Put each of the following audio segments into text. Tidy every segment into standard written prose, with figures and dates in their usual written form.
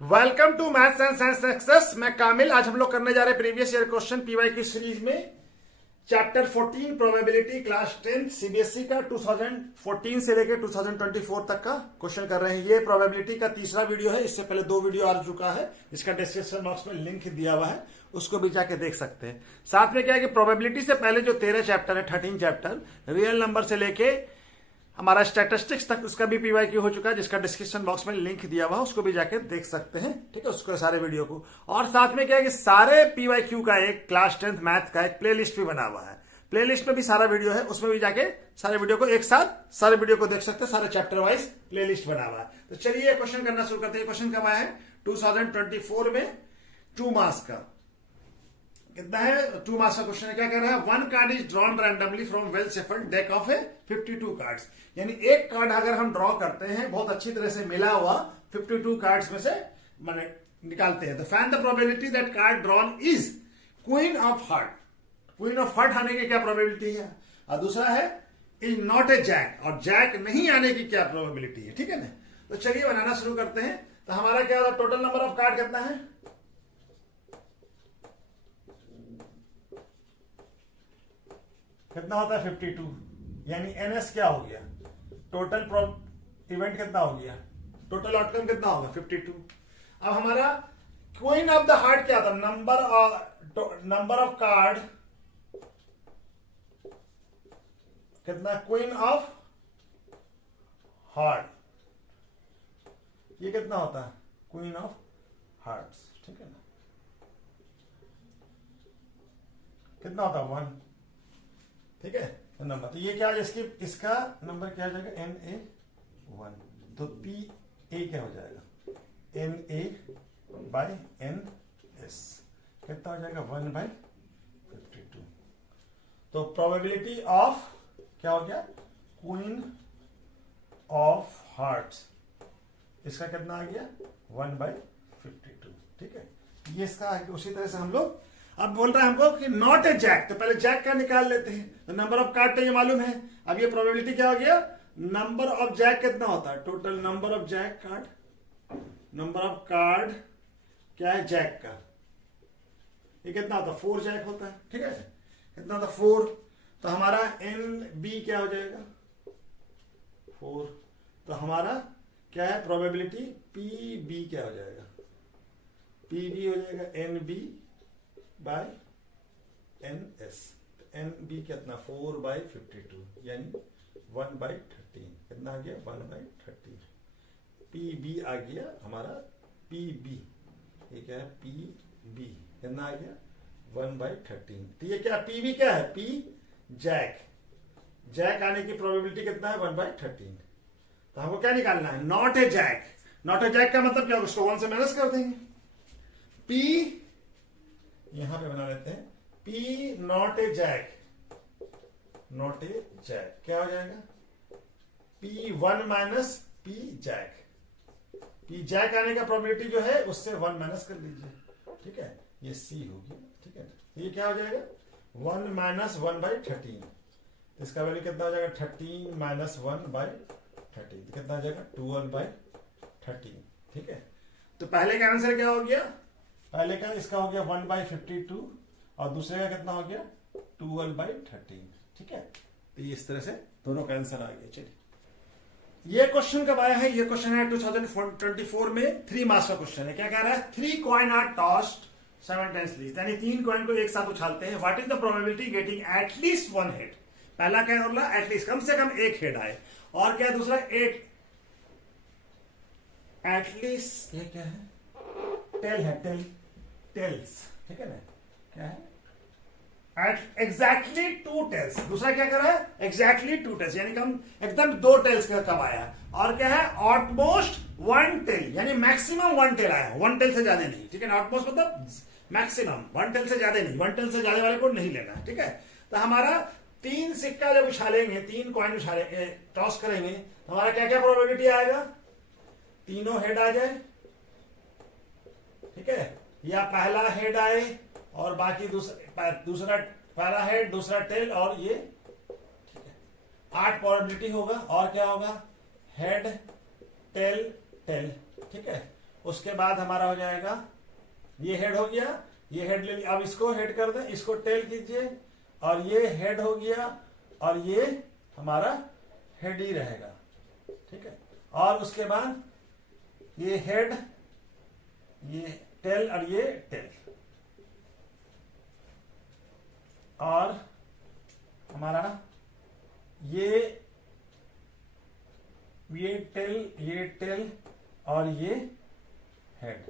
Welcome to maths and science success. मैं कामिल। आज हम लोग करने जा रहे हैं प्रीवियस ईयर क्वेश्चन पीवाई की सीरीज में चैप्टर 14 प्रोबेबिलिटी क्लास 10 सीबीएसई का 2014 से लेकर 2024 तक का क्वेश्चन कर रहे हैं। ये प्रोबेबिलिटी का तीसरा वीडियो है। इससे पहले 2 वीडियो आ चुका है, इसका डिस्क्रिप्शन बॉक्स में लिंक दिया हुआ है, उसको भी जाके देख सकते हैं। साथ में क्या है कि प्रोबेबिलिटी से पहले जो 13 चैप्टर है, 13 चैप्टर रियल नंबर से लेके हमारा स्टैटिस्टिक्स तक, उसका भी पीवाईक्यू हो चुका है, जिसका डिस्क्रिप्शन बॉक्स में लिंक दिया हुआ है, उसको भी जाके देख सकते हैं। ठीक है, उसको सारे वीडियो को। और साथ में क्या है कि सारे पीवाईक्यू का एक क्लास 10th मैथ का एक प्लेलिस्ट भी बना हुआ है। प्लेलिस्ट में भी सारा वीडियो है, उसमें भी जाके सारे वीडियो को एक साथ सारे वीडियो को देख सकते हैं। सारे चैप्टर वाइज प्लेलिस्ट बना हुआ है। तो चलिए क्वेश्चन करना शुरू करते हैं। क्वेश्चन कब आया है? 2024 में 2 मार्क्स का। कितना है? 2 मार्क्स का क्वेश्चन है। क्या कह रहा है? 1 card is drawn randomly from well shuffled deck of A 52 cards. यानी एक कार्ड अगर हम ड्रॉ करते हैं बहुत अच्छी तरह से मिला हुआ 52 कार्ड्स में से माने निकालते हैं, तो find the probability that card drawn is queen of heart. Queen of heart आने की क्या प्रोबेबिलिटी है? और दूसरा है इज नॉट ए जैक, और जैक नहीं आने की क्या प्रोबेबिलिटी है। ठीक है ना, तो चलिए बनाना शुरू करते हैं। तो हमारा क्या होता है? टोटल नंबर ऑफ कार्ड कितना है? कितना होता है? 52। यानी एनएस क्या हो गया? टोटल इवेंट कितना हो गया? टोटल आउटकम कितना होगा? 52। अब हमारा क्वीन ऑफ द हार्ट क्या था? नंबर ऑफ कार्ड कितना? क्वीन ऑफ हार्ट ये कितना होता है? Queen of hearts. ठीक है ना, कितना होता है? 1। ठीक है नंबर। तो ये क्या है? इसका नंबर क्या हो जाएगा? Na1। तो Pa क्या हो जाएगा? Na बाय NS कितना हो जाएगा? 1/52। तो प्रोबेबिलिटी ऑफ क्या हो गया? क्वीन ऑफ हार्ट्स, इसका कितना आ गया? 1/52। ठीक है, ये इसका आ गया। उसी तरह से हम लोग अब बोल रहा है हमको कि नॉट ए जैक, तो पहले जैक का निकाल लेते हैं। तो नंबर ऑफ कार्ड तो ये मालूम है। अब ये प्रोबेबिलिटी क्या हो गया? नंबर ऑफ जैक कितना होता है? Total number of jack card, number of card क्या है जैक का, ये कितना होता है? 4 जैक होता है। ठीक है, कितना होता? 4। तो हमारा NB क्या हो जाएगा? 4। तो हमारा क्या है प्रोबेबिलिटी? PB क्या हो जाएगा? PB हो जाएगा NB बाय NS। NB कितना? 4/52 यानी 1/13। कितना आ गया? 1/13। PB आ गया हमारा PB, ये क्या है? PB कितना आ गया? 1/13। तो ये क्या? PB क्या है? P जैक, जैक आने की प्रोबेबिलिटी कितना है? 1/13। तो हमको क्या निकालना है? Not a jack. Not a jack का मतलब क्या? उसको 1 से माइनस कर देंगे। P यहां पे बना लेते हैं, P not a jack, not a jack क्या हो जाएगा? P1 minus P jack. P jack आने का प्रोबेबिलिटी जो है उससे 1 माइनस कर लीजिए। ठीक है, ये C होगी। ठीक है, ये क्या हो जाएगा? 1 माइनस 1/13। इसका वैल्यू कितना हो जाएगा? 13 माइनस 1/13 कितना हो जाएगा? 12/13। ठीक है, तो पहले का आंसर क्या हो गया? पहले का इसका हो गया 1/52 और दूसरे का कितना हो गया? 12/13। ठीक है, तो इस तरह से दोनों का आंसर आ गया। चलिए, ये क्वेश्चन कब आया है? ये क्वेश्चन है 2024 में 3 मार्क्स का क्वेश्चन है। क्या कह रहा है? 3 कॉइन आर टॉस्ड साइमल्टेनियसली, यानी 3 कॉइन को एक साथ उछालते हैं। What is the probability getting at least 1 head? पहला क्या बोला? एटलीस्ट, कम से कम एक हेड आए। और क्या दूसरा? एटलीस्ट ये क्या है? टेल है, टेल्स। ठीक है ना, क्या है? Exactly 2 tails. दूसरा क्या कर रहा है? एग्जैक्टली 2 टेल्स, यानी कम एकदम 2 टेल्स का कब आया। और क्या है? ऑलमोस्ट 1 टेल, यानी मैक्सिमम 1 टेल आया, 1 टेल से ज्यादा नहीं। ठीक है ना, ऑलमोस्ट मतलब मैक्सिमम, 1 टेल से ज्यादा नहीं, 1 टेल से ज्यादा वाले को नहीं लेना। ठीक है, तो हमारा 3 सिक्का जब उछालेंगे, 3 कॉइन उछालेंगे, टॉस करेंगे, तो हमारा क्या क्या प्रोबेबिलिटी आएगा? तीनों हेड आ जाए। ठीक है, या पहला हेड आए और बाकी दूसरा पहला हेड, दूसरा टेल, और ये। ठीक है, 8 प्रोबेबिलिटी होगा। और क्या होगा? Head tail tail. ठीक है, उसके बाद हमारा हो जाएगा, ये हेड हो गया, ये हेड ले लिया, अब इसको हेड कर दें, इसको टेल कीजिए, और ये हेड हो गया, और ये हमारा हेड ही रहेगा, ठीक है। और उसके बाद ये हेड, ये टेल, और ये टेल, और हमारा ये टेल और ये हेड,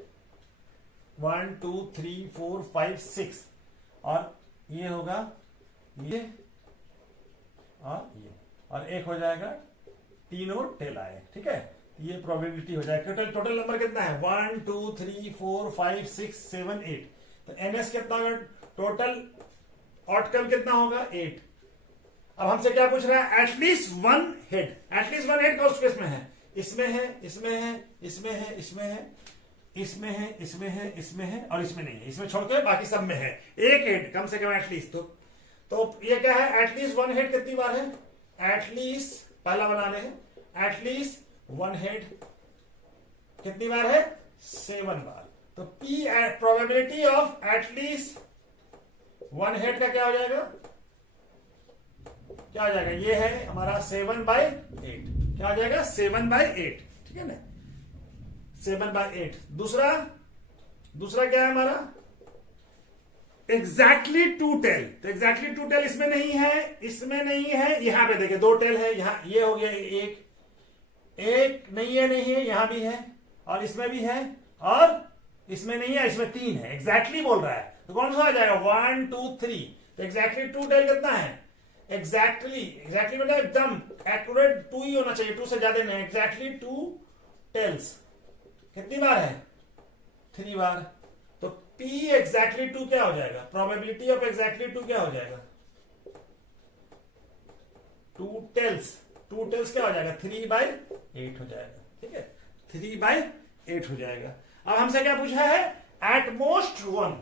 1 2 3 4 5 6, और ये होगा ये और एक हो जाएगा तीनों टेल आए, ठीक है। ये प्रोबेबिलिटी हो जाएगा। टोटल नंबर कितना है, 1 2 3 4 5 6 7 8। तो एनएस कितना होगा, टोटल आउटकम कितना होगा, 8। अब हमसे क्या पूछ रहा है, at least one head. At least one head कौन केस में है, इसमें है, इसमें है, इसमें है, इसमें है, इसमें है, इसमें है, इसमें है, और इसमें नहीं है, इसमें छोड़ के बाकी सब में है एक हेड कम से कम एटलीस्ट। तो ये क्या है, एटलीस्ट वन हेड कितनी बार है, एटलीस्ट पहला बनाने हैं, एटलीस्ट वन हेड कितनी बार है, 7 बार। तो P probability of at least one head का क्या हो जाएगा, क्या हो जाएगा, ये है हमारा 7/8। क्या हो जाएगा, 7/8, ठीक है ना, 7/8। दूसरा क्या है हमारा, एग्जैक्टली 2 टेल। तो एग्जैक्टली 2 टेल इसमें नहीं है, इसमें नहीं है, यहां पे देखिए 2 टेल है, यहां ये हो गया एक नहीं है, यहां भी है, और इसमें भी है, और इसमें नहीं है, इसमें 3 है। एग्जैक्टली बोल रहा है, तो कौन सा आ जाएगा, 1 2 3। तो एग्जैक्टली 2 टेल कितना है, एग्जैक्टली मतलब एकदम एक्यूरेट 2 ही होना चाहिए, 2 से ज्यादा नहीं। एग्जैक्टली 2 टेल्स कितनी बार है, 3 बार। तो P एग्जैक्टली 2 क्या हो जाएगा, प्रोबेबिलिटी ऑफ एग्जैक्टली 2 क्या हो जाएगा, 2 टेल्स क्या हो जाएगा, 3/8 हो जाएगा, ठीक है, 3/8 हो जाएगा। अब हमसे क्या पूछा है, एटमोस्ट वन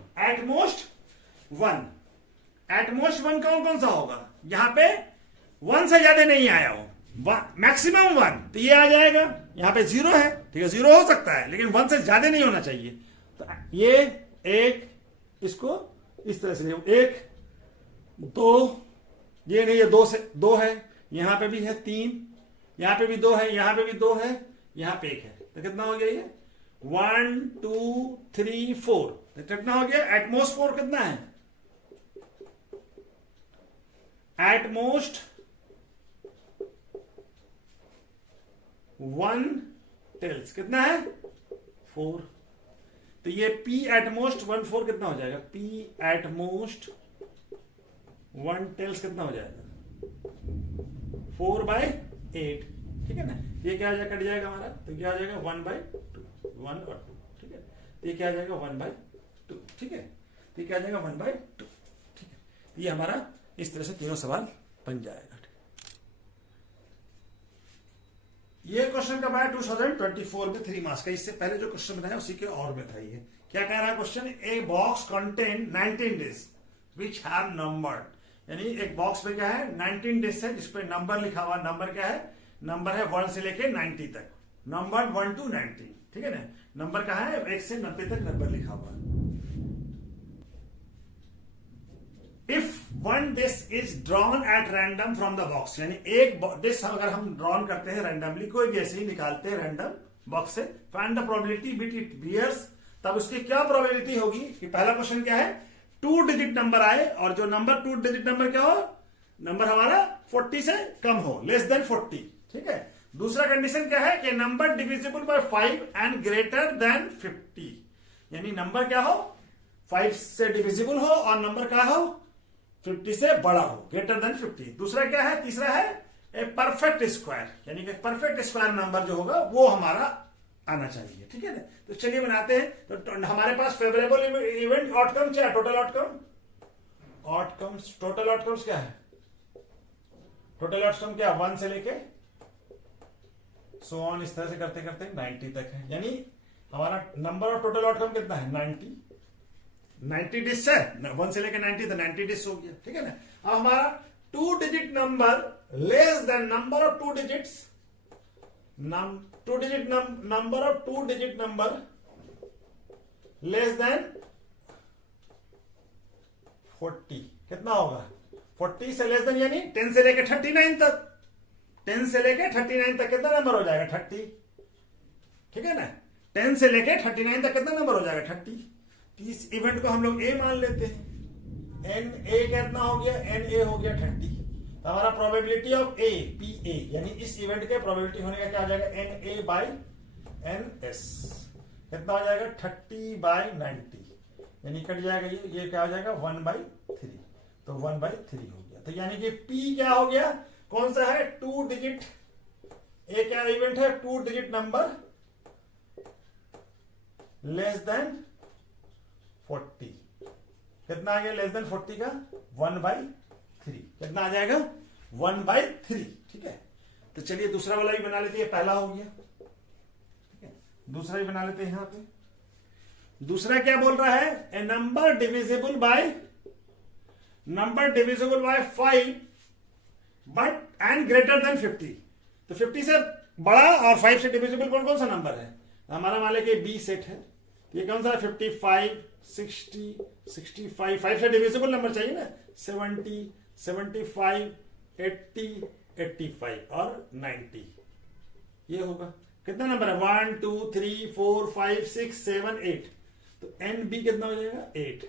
कौन सा होगा, यहां पे 1 से ज्यादा नहीं आया हो, मैक्सिमम 1, तो ये आ जाएगा। यहां पे 0 है, ठीक है, 0 हो सकता है, लेकिन 1 से ज्यादा नहीं होना चाहिए। तो ये एक, इसको इस तरह से 1 2, ये नहीं, ये 2 है, यहां पे भी है 3, यहां पे भी 2 है, यहां पे भी 2 है, यहां पे 1 है। तो कितना हो गया ये, 1 2 3 4। तो कितना हो गया, एटमोस्ट 4 कितना है, एटमोस्ट 1 टेल्स कितना है, 4। तो ये P एटमोस्ट 1 4 कितना हो जाएगा, P एटमोस्ट 1 टेल्स कितना हो जाएगा, 4/8, ठीक है ना। ये क्या कट जाएगा हमारा, तो क्या आ जाएगा 1/2, 1 और 2, ठीक है। तो ये क्या आ जाएगा 1/2, ठीक है। तो ये क्या आ जाएगा 1/2, ठीक है। ये हमारा इस तरह से तीनों सवाल बन जाएगा। ये क्वेश्चन कब आया, 2024 में 3 मार्क्स का। इससे पहले जो क्वेश्चन बनाया उसी के और में था। ये क्या कह रहा है question, a box contain 19 dish which have number, यानी एक बॉक्स में क्या है, 19 डिश है जिसपे नंबर लिखा हुआ। नंबर क्या है, नंबर है 1 से लेके 90 तक, नंबर 1 to 90, ठीक है ना। नंबर कहां है, 1 से 90 तक नंबर लिखा हुआ है। If one dish is drawn at random from the box, यानी एक डिश अगर हम ड्रॉन करते हैं रैंडमली, कोई भी ऐसे ही निकालते हैं रैंडम बॉक्स से, find the probability bit it bears, तब उसकी क्या प्रोबेबिलिटी होगी। कि पहला क्वेश्चन क्या है, 2 डिजिट नंबर आए, और जो नंबर 2 डिजिट नंबर क्या हो, नंबर हमारा 40 से कम हो, लेस देन 40, ठीक है। दूसरा कंडीशन क्या है कि number divisible by 5 and greater than 50, यानी नंबर क्या हो, 5 से डिविजिबल हो और नंबर क्या हो, 50 से बड़ा हो, ग्रेटर देन 50। दूसरा क्या है, तीसरा है ए परफेक्ट स्क्वायर, यानी कि परफेक्ट स्क्वायर नंबर जो होगा वो हमारा आना चाहिए, ठीक है ना। तो चलिए बनाते हैं। तो हमारे पास फेवरेबल इवेंट आउटकम क्या है, टोटल आउटकम्स क्या है, टोटल आउटकम क्या, 1 से लेके सो ऑन, इस तरह से करते करते 90 तक है। यानी हमारा नंबर ऑफ टोटल आउटकम कितना है, 90 डिश है, 1 से लेके 90, तो 90 डिश हो गया, ठीक है ना। अब हमारा 2 digit number less than number of 2 digits, number of 2 digit number less than 40 कितना होगा? 40 से लेस देन यानी 10 से लेके 39 तक, 10 से लेके 39 तक कितना नंबर हो जाएगा? 30, ठीक है ना? 10 से लेके 39 तक कितना नंबर हो जाएगा? 30। तो इस इवेंट को हम लोग ए मान लेते हैं। एन ए कितना हो गया? एन ए हो गया 30। तो हमारा probability of A P A यानी इस इवेंट के प्रोबेबिलिटी होने का क्या हो जाएगा? N A by N S कितना हो जाएगा? 30/90 यानी कट जाएगा ये क्या हो जाएगा? 1/3। तो 1/3 हो गया। तो यानी कि पी क्या हो गया? कौन सा है? 2 डिजिट। ए क्या इवेंट है? 2 डिजिट नंबर लेस देन 40। कितना आ गया लेस देन 40 का? 1/3। कितना आ जाएगा? 1/3। ठीक है। तो चलिए दूसरा वाला भी बना लेते हैं। पहला हो गया, ठीक है। दूसरा भी बना लेते हैं। यहां पे दूसरा क्या बोल रहा है? A number divisible by 5 but and greater than 50। तो 50 से बड़ा और 5 से डिविजिबल कौन सा नंबर है? हमारा मान लें कि बी सेट है। ये कौन सा है? 55, 60, 65। 5 से डिविजिबल नंबर चाहिए ना? 70, 75, 80, 85 और 90। ये होगा कितना नंबर है? 1 2 3 4 5 6 7 8। तो एन बी कितना हो जाएगा? 8।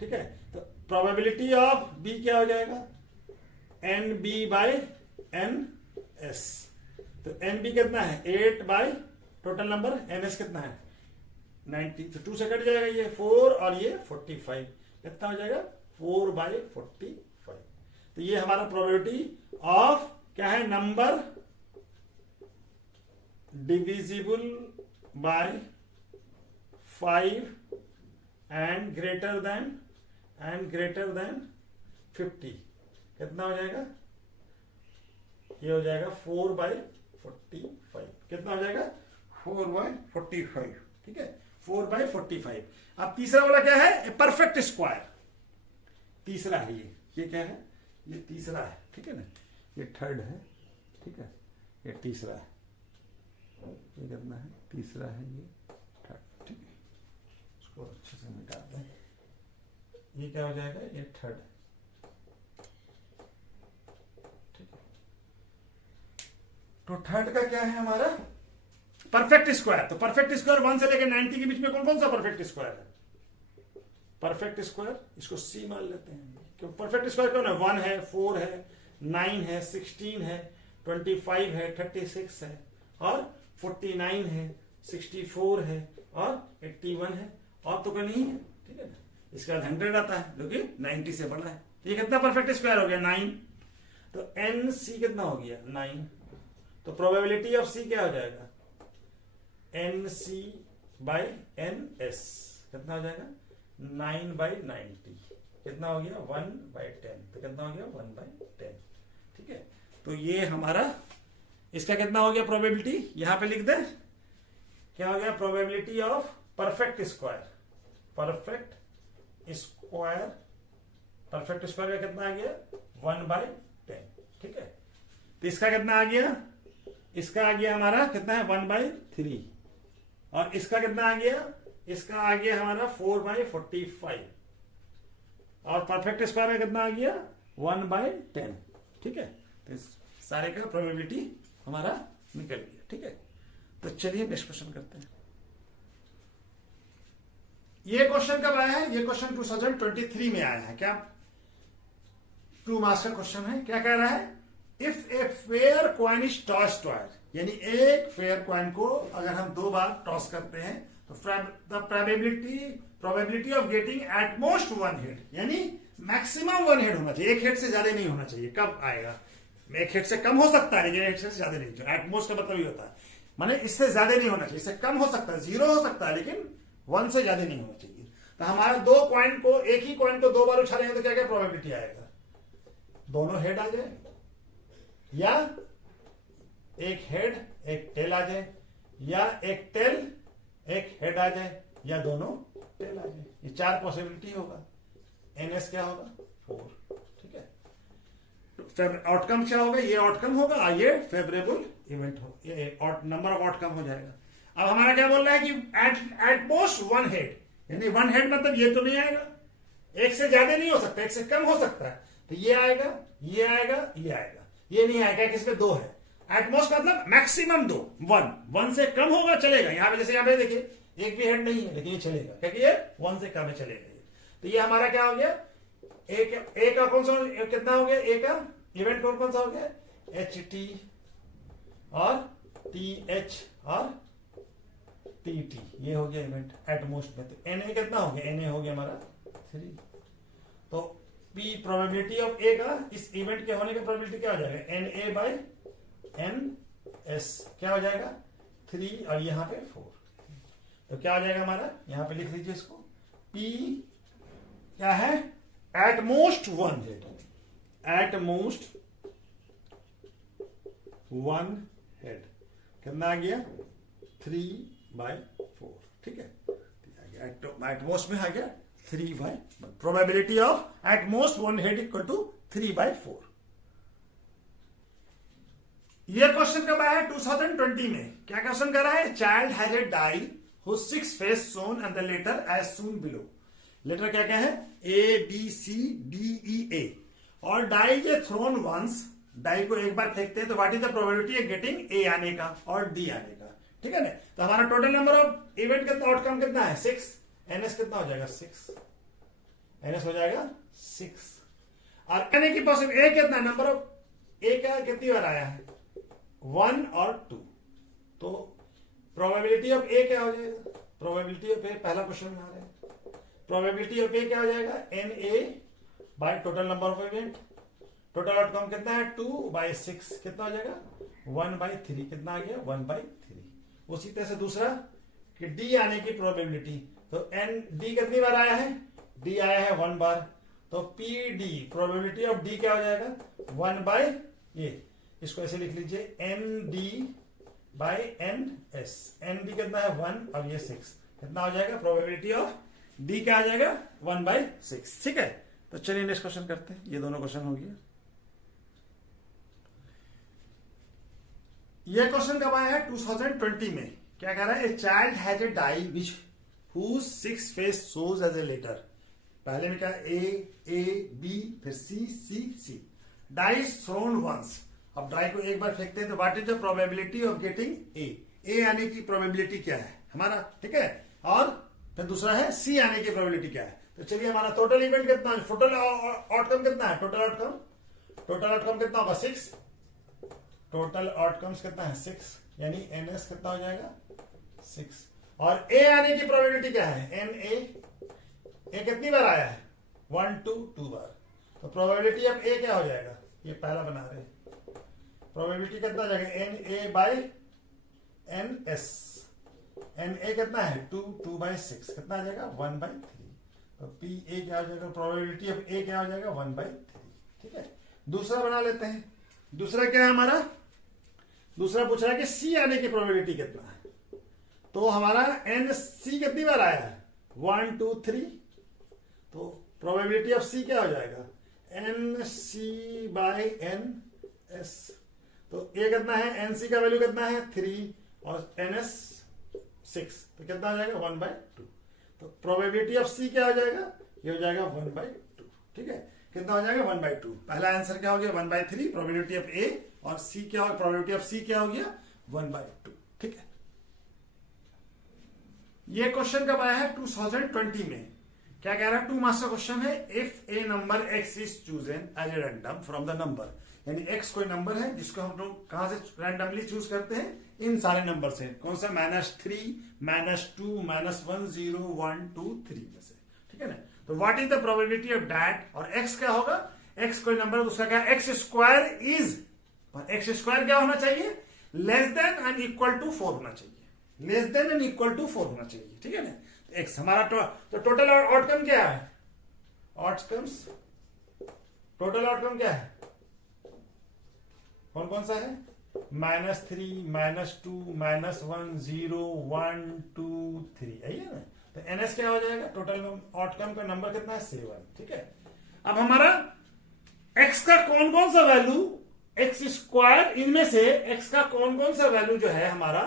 ठीक है। तो प्रोबेबिलिटी ऑफ बी क्या हो जाएगा? N B by N S. तो एन बी कितना है? 8 by total number N S कितना है? 90। तो 2 से कट जाएगा ये 4 और ये 45। कितना हो जाएगा? 4/45। तो ये हमारा प्रोबेबिलिटी ऑफ क्या है? Number divisible by 5 and greater than 50। कितना हो जाएगा? ये हो जाएगा 4/45। कितना हो जाएगा? 4/45। ठीक है, 4/45। अब तीसरा वाला क्या है? Perfect square. तीसरा है ये क्या है? ये तीसरा है। ठीक है ना? ये थर्ड है। ठीक है, ये तीसरा है। ये कितना है? तीसरा है, ये थर्ड। ठीक है, इसको अच्छे से निकाल दें। ये क्या हो जाएगा? ये थर्ड। ठीक है, तो थर्ड का क्या है हमारा? Perfect square. तो परफेक्ट स्क्वायर 1 से लेकर 90 के बीच में कौन सा परफेक्ट स्क्वायर है? परफेक्ट स्क्वायर इसको सी मान लेते हैं। क्यों परफेक्ट स्क्वायर? कौन है? 1 है, 4 है, 9 है, 16 है, 25 है, 36 है और 49 है, 64 है और 81 है और तो कोई नहीं है। ठीक है ना? इसका 100 आता है जो कि 90 से बड़ा है। तो ये कितना परफेक्ट स्क्वायर हो गया? 9। तो एन सी कितना हो गया? 9। तो प्रोबेबिलिटी ऑफ सी क्या हो जाएगा? N C by N S कितना हो जाएगा? 9/90। कितना हो गया? 1/10। तो कितना हो गया? 1/10। ठीक है, तो ये हमारा इसका कितना हो गया प्रोबेबिलिटी? यहां पे लिख दे। क्या हो गया? Probability of perfect square. Perfect square का कितना आ गया? 1/10। ठीक है, तो इसका कितना आ गया? इसका आ गया हमारा कितना है? 1/3। और इसका कितना आ गया? इसका आ गया हमारा 4/45। और परफेक्ट स्क्वायर में कितना आ गया? 1/10। ठीक है, तो इस सारे का प्रोबेबिलिटी हमारा निकल गया। ठीक है, तो चलिए नेक्स्ट क्वेश्चन करते हैं। ये क्वेश्चन कब आया है? ये क्वेश्चन 2023 में आया है। क्या 2 मार्क्स का क्वेश्चन है। क्या कह रहा है? If a fair coin is toss twice, यानी एक फेयर कॉइन को अगर हम 2 बार टॉस करते हैं तो the probability of getting at most 1 head, यानी मैक्सिमम 1 हेड होना चाहिए। एक हेड से ज्यादा नहीं होना चाहिए। कब आएगा? एक हेड से कम हो सकता है लेकिन एक हेड से ज्यादा नहीं। एट मोस्ट का मतलब ये होता है माने इससे ज्यादा नहीं होना चाहिए। इससे कम हो सकता है, 0 हो सकता है, लेकिन 1 से ज्यादा नहीं होना चाहिए। तो हमारा 2 कॉइन को, एक ही कॉइन को 2 बार उछालेंगे तो क्या क्या प्रोबेबिलिटी आएगा? दोनों हेड आ जाए, या एक हेड एक टेल आ जाए, या एक टेल एक हेड आ जाए, या दोनों टेल आ जाए। ये 4 पॉसिबिलिटी होगा। एनएस क्या होगा? 4। ठीक है, आउटकम क्या होगा? ये आउटकम होगा, ये फेवरेबल इवेंट हो, ये नंबर ऑफ आउटकम हो जाएगा। अब हमारा क्या बोल रहा है कि एट मोस्ट वन हेड, यानी वन हेड मतलब ये तो नहीं आएगा, एक से ज्यादा नहीं हो सकता, एक से कम हो सकता है, तो ये आएगा, ये आएगा, ये आएगा, ये नहीं आएगा, किसमें दो है। एटमोस्ट मतलब मैक्सिमम दो, वन से कम होगा चलेगा, यहां पे जैसे यहां पे देखिए एक भी हेड नहीं है लेकिन ये चलेगा क्योंकि ये वन से कम है, चलेगा ये। तो ये हमारा क्या हो गया, एक का कौन सा कितना हो गया, एक का इवेंट कौन सा हो गया, एच टी और टी एच और टी टी, ये हो गया इवेंट एटमोस्ट में। तो एन ए कितना हो गया, एन ए हो गया हमारा 3। तो पी प्रोबेबिलिटी ऑफ ए का इस इवेंट के होने की प्रोबेबिलिटी क्या हो जाएगा, N A by N S क्या हो जाएगा 3 और यहां पे 4। तो क्या हो जाएगा हमारा, यहां पे लिख लीजिए इसको, पी क्या है, eight most one head, eight most one head कितना आ गया 3/4, ठीक है। एट मोस्ट में आ गया 3/1, probability of at most one head equal to 3/4। ये क्वेश्चन कब आया है, 2020 में। क्या क्वेश्चन कर रहा है, child has a die whose 6 face shown and the letter as shown below। Letter क्या क्या है, A B C D E ए, और डाई ये थ्रोन वंस, डाई को एक बार फेंकते हैं तो what is the probability of getting A आने का और डी आने का, ठीक है ना। तो हमारा टोटल नंबर ऑफ इवेंट कितना, आउटकम कितना है 6, एनएस कितना हो जाएगा 6, एनएस हो जाएगा 6। और कहने की पॉसिबल ए कितना, नंबर ऑफ ए का कितनी बार आया है 1 और 2, तो प्रोबेबिलिटी ऑफ ए क्या हो जाएगा, प्रोबेबिलिटी ऑफ ए पहला क्वेश्चन में आ रहा है, प्रोबेबिलिटी ऑफ ए क्या हो जाएगा, N A by total number of event, total outcome कितना है 2/6 कितना हो जाएगा 1/3, कितना आ गया 1/3। उसी तरह से दूसरा कि डी आने की प्रोबेबिलिटी, तो एन डी कितनी बार आया है, डी आया है 1 बार, तो P D probability of D क्या हो जाएगा 1 ये, इसको ऐसे लिख लीजिए N D by N S, N D कितना है 1 और ये 6, कितना हो जाएगा प्रोबेबिलिटी ऑफ डी क्या आ जाएगा 1/6, ठीक है। तो चलिए नेक्स्ट क्वेश्चन करते हैं, ये दोनों क्वेश्चन हो गया। ये क्वेश्चन कब आया है 2020 में। क्या कह रहा है, a child has a die which whose 6 face shows as a letter, पहले में क्या ए बी फिर C C C, die is thrown once, अब डाई को एक बार फेंकते हैं तो what is the probability of getting A आने की प्रोबेबिलिटी क्या है हमारा, ठीक है। और फिर दूसरा है सी आने की प्रोबेबिलिटी क्या है। तो चलिए हमारा टोटल इवेंट कितना है, टोटल आउटकम कितना है, टोटल आउटकम कितना होगा 6, टोटल आउटकम्स कितना है 6, यानी एनएस कितना हो जाएगा 6। और ए आने की प्रोबेबिलिटी क्या है, एन ए कितनी बार आया है 1 2 बार, तो प्रोबेबिलिटी ऑफ ए क्या हो जाएगा, ये पहला बना रहे हैं, प्रोबेबिलिटी कितना हो जाएगा N A by N S, N A कितना है 2/6 कितना आ जाएगा 1/3, तो पी ए क्या हो जाएगा, प्रोबेबिलिटी ऑफ ए क्या हो जाएगा 1/3, ठीक है। दूसरा बना लेते हैं, दूसरा क्या है हमारा, दूसरा पूछ रहा है कि सी आने की प्रोबेबिलिटी कितना है, तो हमारा एन सी कितनी बार आया है 1 2 3, तो प्रोबेबिलिटी ऑफ सी क्या हो जाएगा N C by N S, तो ए कितना है, एनसी का वैल्यू कितना है 3 और एनएस 6, तो कितना हो जाएगा 1/2, तो प्रोबेबिलिटी ऑफ सी क्या हो जाएगा, ये हो जाएगा 1/2, ठीक है। कितना हो जाएगा 1/2, पहला आंसर क्या हो गया 1/3, प्रोबेबिलिटी ऑफ ए, और सी क्या हो, प्रोबेबिलिटी ऑफ सी क्या हो गया 1/2, ठीक है। ये क्वेश्चन कब आया है 2020 में। क्या कह रहा है, 2 मार्क्स का क्वेश्चन है, if a number X is chosen as a random from the number, यानी x कोई नंबर है जिसको हम लोग कहां से रैंडमली चूज करते हैं, इन सारे नंबर से, कौन सा -3 -2 -1 0 1 2 3 में से, ठीक है ना। तो what is the probability of that, और x क्या होगा, x कोई नंबर है तो उसका क्या, x स्क्वायर इज, पर x स्क्वायर क्या होना चाहिए, less than and equal to 4 होना चाहिए, less than and equal to 4 होना चाहिए, ठीक है ना। तो x हमारा तो टोटल आउटकम क्या है, आउटकम्स टोटल आउटकम क्या है, कौन कौन सा है -3 -2 -1 0 1 2 3, यही है ना। तो एनएस क्या हो जाएगा, टोटल आउटकम का नंबर कितना है 7, ठीक है। अब हमारा एक्स का कौन कौन सा वैल्यू, एक्स स्क्वायर, इनमें से एक्स का कौन कौन सा वैल्यू जो है हमारा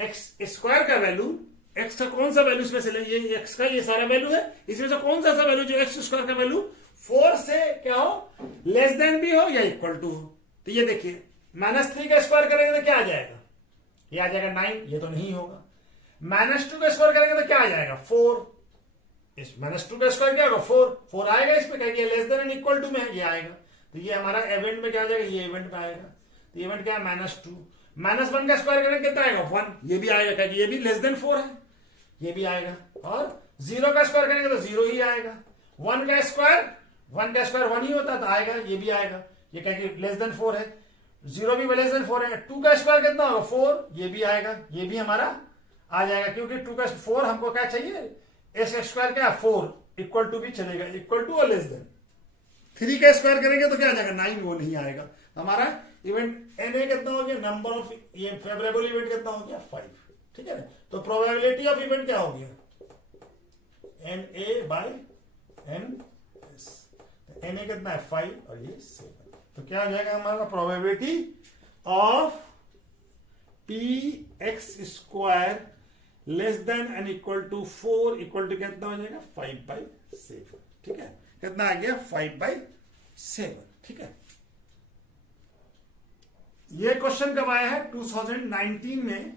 एक्स स्क्वायर का वैल्यू, एक्स का कौन सा वैल्यू इसमें से ले, ये एक्स का ये सारा वैल्यू है, इसमें से कौन सा वैल्यू जो एक्स स्क्वायर का वैल्यू 4 से क्या हो, लेस देन भी हो या इक्वल टू हो। तो ये देखिए -3 का स्क्वायर करेंगे तो क्या आ जाएगा, ये आ जाएगा 9, ये तो नहीं होगा। -2 का स्क्वायर करेंगे तो क्या आ जाएगा 4, इस -2 का स्क्वायर क्या होगा 4 आएगा इसमें, क्या less than and equal to में ये आएगा। तो ये हमारा इवेंट में क्या आ जाएगा, ये इवेंट में आएगा। तो इवेंट क्या है -2, -1 का स्क्वायर करेंगे कितना आएगा 1, ये भी आएगा, क्या ये भी लेस देन 4 है, ये भी आएगा। और 0 का स्क्वायर करेंगे तो 0 ही आएगा। 1 का स्क्वायर 1 ही होता है तो आएगा, ये भी आएगा, ये क्या लेस देन 4 है। 0 भी लेस देन 4 है। 2 का स्क्वायर कितना होगा 4, ये भी आएगा, ये भी हमारा आ जाएगा, क्योंकि 2 का 4 हमको क्या चाहिए, एस स्क्वायर क्या 4 इक्वल टू भी चलेगा, इक्वल टू और लेस देन। 3 का स्क्वायर करेंगे तो क्या आ जाएगा 9, वो नहीं आएगा। हमारा इवेंट एन ए कितना हो गया, नंबर ऑफ ये फेवरेबल इवेंट कितना हो गया 5, ठीक है ना। तो प्रोबेबिलिटी ऑफ इवेंट क्या हो गया, N A by N S. N A कितना है 5 और ये 7, तो क्या हो जाएगा हमारा probability of P X square less than and equal to 4 equal to कितना हो जाएगा 5/7, ठीक है। कितना आ गया 5/7, ठीक है। ये क्वेश्चन कब आया है 2019 में,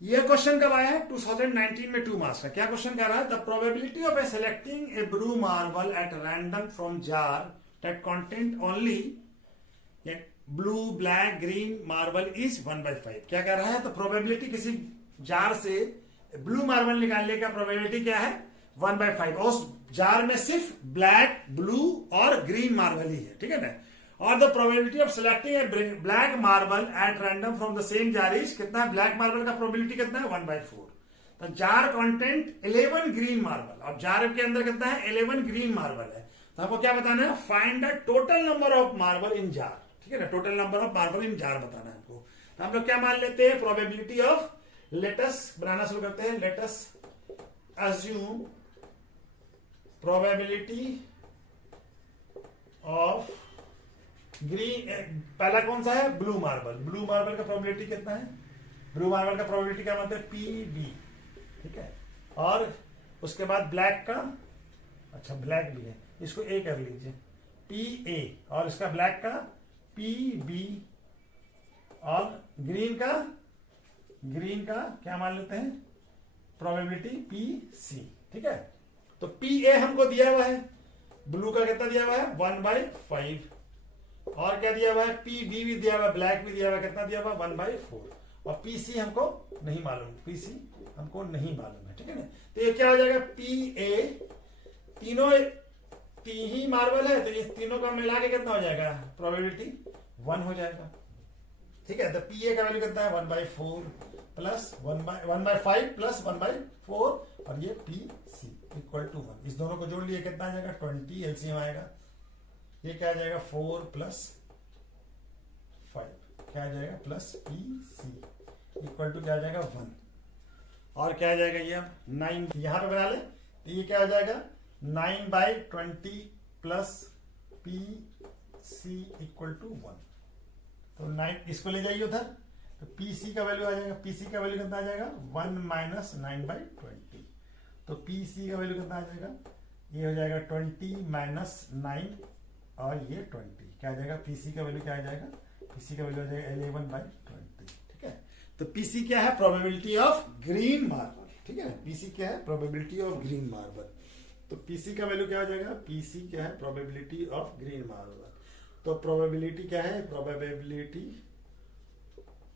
ये क्वेश्चन कब आया है 2019 में 2 मार्क्स का। क्या क्वेश्चन कह रहा है, the probability of A selecting A blue marble at random from jar that content only blue black green marble is 1/5। क्या कह रहा है, तो प्रोबेबिलिटी किसी जार से ब्लू मार्बल निकालने का प्रोबेबिलिटी क्या है 1/5, और उस जार में सिर्फ ब्लैक ब्लू और ग्रीन मार्बल ही है, ठीक है ना। और the probability of selecting A black marble at random from the same jar is कितना है, ब्लैक मार्बल का प्रोबेबिलिटी कितना है 1/4। तो जार कंटेंट 11 ग्रीन मार्बल, और जार के अंदर कितना है 11 ग्रीन मार्बल है। तो आपको क्या बताना है, find the total number of marble in jar, ठीक है ना, total number of marble in jar बताना है आपको। तो हम लोग क्या मान लेते हैं, प्रोबेबिलिटी ऑफ, लेटस बनाना शुरू करते हैं, let's assume probability of green, पहला कौन सा है ब्लू मार्बल, ब्लू मार्बल का प्रोबेबिलिटी कितना है, ब्लू मार्बल का प्रोबेबिलिटी क्या मतलब है पी बी, ठीक है। और उसके बाद ब्लैक का, अच्छा ब्लैक भी है, इसको ए कर लीजिए पी ए, और इसका ब्लैक का पी बी, और ग्रीन का क्या मान लेते हैं प्रोबेबिलिटी पी सी, ठीक है। तो पी ए हमको दिया हुआ है, ब्लू का कितना दिया हुआ है 1/5, और क्या दिया हुआ है पी बी भी दिया हुआ है, ब्लैक भी दिया हुआ है, कितना दिया हुआ है 1/4, और पी सी हमको नहीं मालूम, पी सी हमको नहीं मालूम है, ठीक है ना। तो ये क्या हो जाएगा पी ए, तीनों तीन ही मार्बल है, तो इस तीनों का मिला के कितना हो जाएगा प्रोबेबिलिटी 1 हो जाएगा, ठीक है। तो पी ए का वैल्यू कितना है 1/4 प्लस 1/5 प्लस 1/4, और ये पी सी इक्वल टू 1। इस दोनों को जोड़ लिए कितना आ जाएगा 20, एलसीएम आएगा, ये क्या आ जाएगा 4 प्लस 5, क्या आ जाएगा plus P C equal to क्या आ जाएगा 1, और क्या आ जाएगा ये अब 9 यहां पे बना ले, तो ये क्या आ जाएगा 9/20 plus P C equal to 1। तो 9 इसको ले जाइए उधर, तो पीसी का वैल्यू आ जाएगा, पीसी का वैल्यू कितना आ जाएगा 1 माइनस 9/20। तो पीसी का वैल्यू कितना आ जाएगा, ये हो जाएगा 20 माइनस 9 और ये 20, क्या आ जाएगा पीसी का वैल्यू क्या आ जाएगा, पीसी का वैल्यू आ जाएगा 11/20, ठीक है। तो पीसी क्या है प्रोबेबिलिटी ऑफ ग्रीन मार्बल, ठीक है। पीसी क्या है प्रोबेबिलिटी ऑफ ग्रीन मार्बल, तो पीसी का वैल्यू क्या हो जाएगा, पीसी क्या है प्रोबेबिलिटी ऑफ ग्रीन मार्बल। तो प्रोबेबिलिटी क्या है, प्रोबेबिलिटी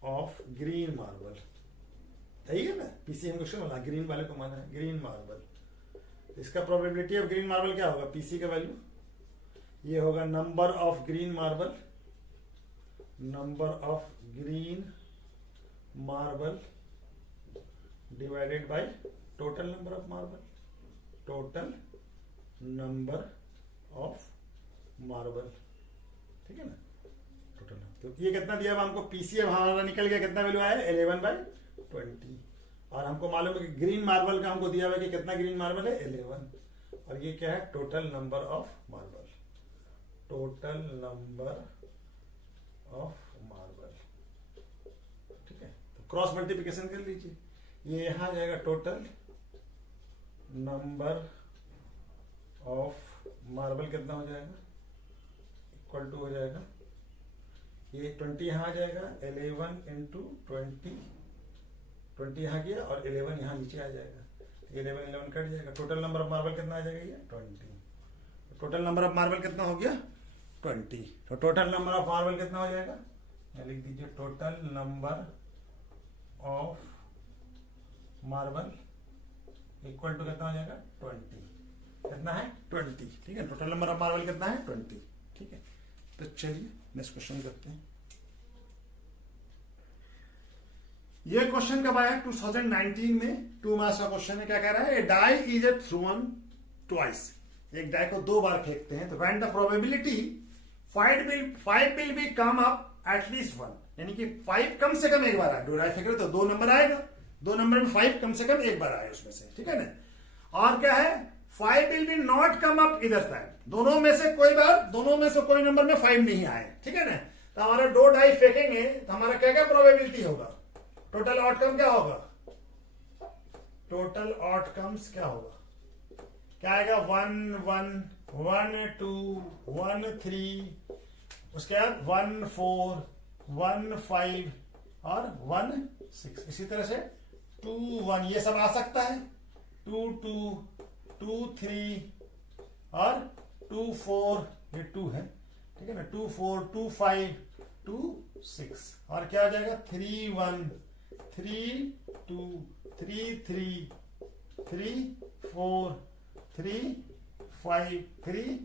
ऑफ ग्रीन मार्बल, सही है ना। पीसी हमको क्यों बोला, ग्रीन वाले को माना है ग्रीन मार्बल। इसका प्रोबेबिलिटी ऑफ ग्रीन मार्बल क्या होगा, पीसी का वैल्यू ये होगा number of green marble, number of green marble divided by total number of marble, total number of marble, ठीक है ना, टोटल। तो ये कितना दिया हुआ हमको, पीसी अब हमारा निकल गया, कितना वैल्यू आया 11/20, और हमको मालूम है कि ग्रीन मार्बल का हमको दिया हुआ है कि कितना ग्रीन मार्बल है 11, और ये क्या है total number of marble, total number of marble, ठीक है। तो क्रॉस मल्टीप्लिकेशन कर लीजिए, ये यहां आ जाएगा टोटल नंबर ऑफ मार्बल कितना हो जाएगा, इक्वल टू हो जाएगा ये 20 यहां आ जाएगा, 11 इंटू 20 यहां गया और 11 यहां नीचे आ जाएगा, 11 कट जाएगा, टोटल नंबर ऑफ मार्बल कितना आ जाएगा ये 20। टोटल नंबर ऑफ मार्बल कितना हो गया 20। तो टोटल नंबर ऑफ मार्बल कितना हो जाएगा, लिख दीजिए total number of marble equal to कितना हो जाएगा 20। कितना है 20, ठीक है। टोटल नंबर ऑफ मार्बल कितना है 20, ठीक है। तो चलिए नेक्स्ट क्वेश्चन करते हैं। ये क्वेश्चन कब आया 2019 में, 2 मार्क्स का क्वेश्चन है। क्या कह रहा है, a die is a thrown twice, एक डाई को 2 बार फेंकते हैं, तो when the probability 5 will be come up at least 1, यानी कि 5 कम से कम एक बार आए, 2 डाई फेंक रहे तो 2 नंबर आएगा, 2 नंबर में 5 कम से कम एक बार आए उसमें से, ठीक है ना। और क्या है 5 will B not come up इधर साइड, दोनों में से कोई नंबर में 5 नहीं आए, ठीक है ना। तो हमारा 2 डाई फेंकेंगे तो हमारा क्या क्या प्रोबेबिलिटी होगा, टोटल आउटकम क्या होगा, टोटल आउटकम्स क्या होगा, क्या आएगा 1 1 1 2 1 3, उसके बाद 1 4 1 5 और 1 6, इसी तरह से 2 1, ये सब आ सकता है, 2 2 2 3 और 2 4, ये 2 है, ठीक है ना, 2 4 2 5 2 6, और क्या आ जाएगा 3 1 3 2 3 3 3 4 3 5 3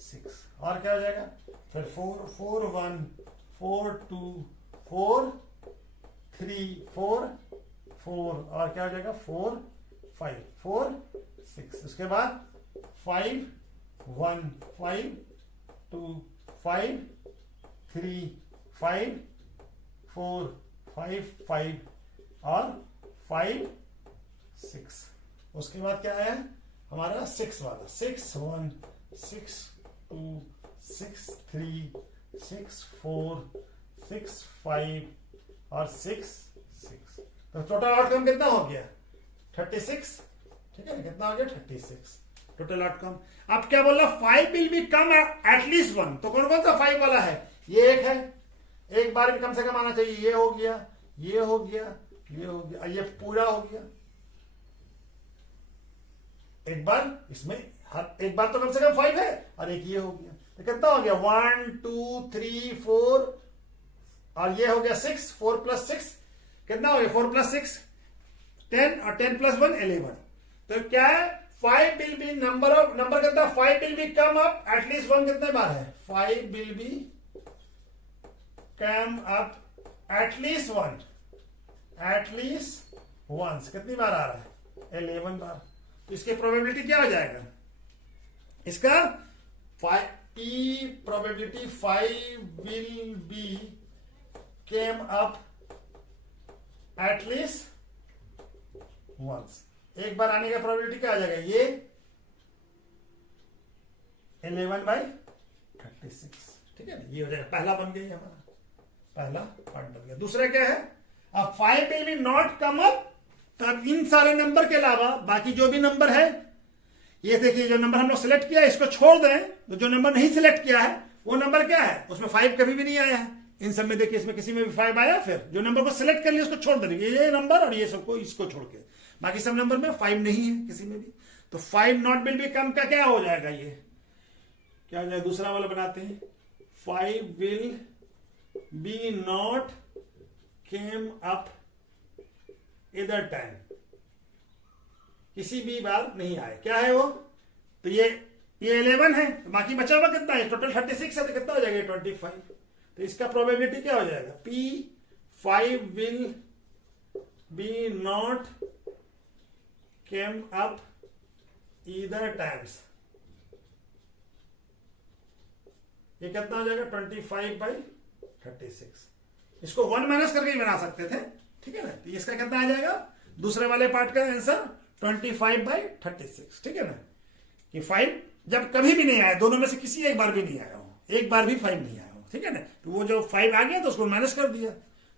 6, और क्या हो जाएगा फिर 4 4 1 4 2 4 3 4 4, और क्या हो जाएगा 4 5 4 6, उसके बाद 5 1 5 2 5 3 5 4 5 5 और 5 6, उसके बाद क्या है हमारा 6 वाला, 6 1 6 2 6 3 6 4 6 5 और 6 6, तो टोटल आउटकम कितना हो गया 36, ठीक है ना, कितना हो गया 36 टोटल आउटकम। अब क्या बोला 5 विल बी कम एटलीस्ट 1, तो कौन कौन सा 5 वाला है, ये एक है, एक बार भी कम से कम आना चाहिए, ये हो गया ये हो गया ये हो गया, ये पूरा हो गया, एक बार इसमें हर एक बार तो कम से कम 5 है, और एक ये हो गया, तो कितना हो गया 1 2 3 4, और ये हो गया 6, 4 + 6 कितना हो गया 4 + 6 10, और 10 + 1 11, तो क्या है 5 विल बी नंबर कितना 5 will be come up at least 1 कितने बार है, 5 will be come up at least 1, at least once कितनी बार आ रहा है 11 बार, तो इसकी प्रोबेबिलिटी क्या हो जाएगा, इसका probability 5 will be came up at least once, एक बार आने का प्रोबेबिलिटी क्या आ जाएगा, ये 11/36, ठीक है ना, ये हो जाएगा, पहला बन गया हमारा, पहला पार्ट बन गया। दूसरा क्या है, अब 5 will B not come up, तब इन सारे नंबर के अलावा बाकी जो भी नंबर है, ये देखिए जो नंबर हम लोग सिलेक्ट किया है इसको छोड़ दें, तो जो नंबर नहीं सिलेक्ट किया है वो नंबर क्या है, उसमें 5 कभी भी नहीं आया है, इन सब में देखिए इसमें किसी में भी 5 आया, फिर जो नंबर को सिलेक्ट कर लिया उसको छोड़ देंगे, ये नंबर और ये सबको इसको छोड़ के बाकी सब नंबर में 5 नहीं है किसी में भी, तो 5 नॉट विल बी कम का क्या हो जाएगा, ये क्या हो जाएगा, दूसरा वाला बनाते हैं, 5 will B not came up इधर टाइम, किसी भी बार नहीं आए, क्या है वो, तो ये 11 है, तो बाकी बचा हुआ कितना है, टोटल 36 है, तो कितना हो जाएगा 25, तो इसका प्रोबेबिलिटी क्या हो जाएगा, P5 will be not came up either times, ये कितना हो जाएगा 25/36, इसको 1 माइनस करके ही बना सकते थे, ठीक है ना, तो इसका कितना आ जाएगा दूसरे वाले पार्ट का आंसर 25/36, ठीक है ना, कि 5 जब कभी भी नहीं आया, दोनों में से किसी एक बार भी नहीं आया हो, एक बार भी 5 नहीं आया हो, ठीक है ना, तो वो जो 5 आ गया तो उसको माइनस कर दिया,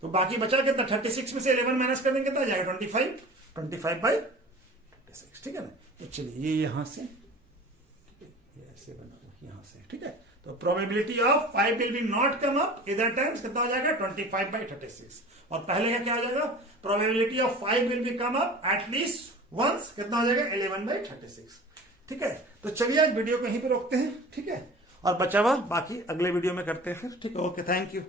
तो बाकी बचा कितना, 36 में से 11 माइनस कर देंगे कितना आ जाएगा 25, 25/36, ठीक है ना। तो चलिए ये यहां से, ये ऐसे बना यहां से, ठीक है। तो probability of 5 will B not come up इधर टाइम्स कितना हो जाएगा 25/36, और पहले का क्या हो जाएगा, probability of 5 will be come up at least once कितना हो जाएगा 11/36, ठीक है। तो चलिए आज वीडियो को यहीं पे रोकते हैं, ठीक है, और बचा हुआ बाकी अगले वीडियो में करते हैं फिर, ठीक है। Okay, thank you.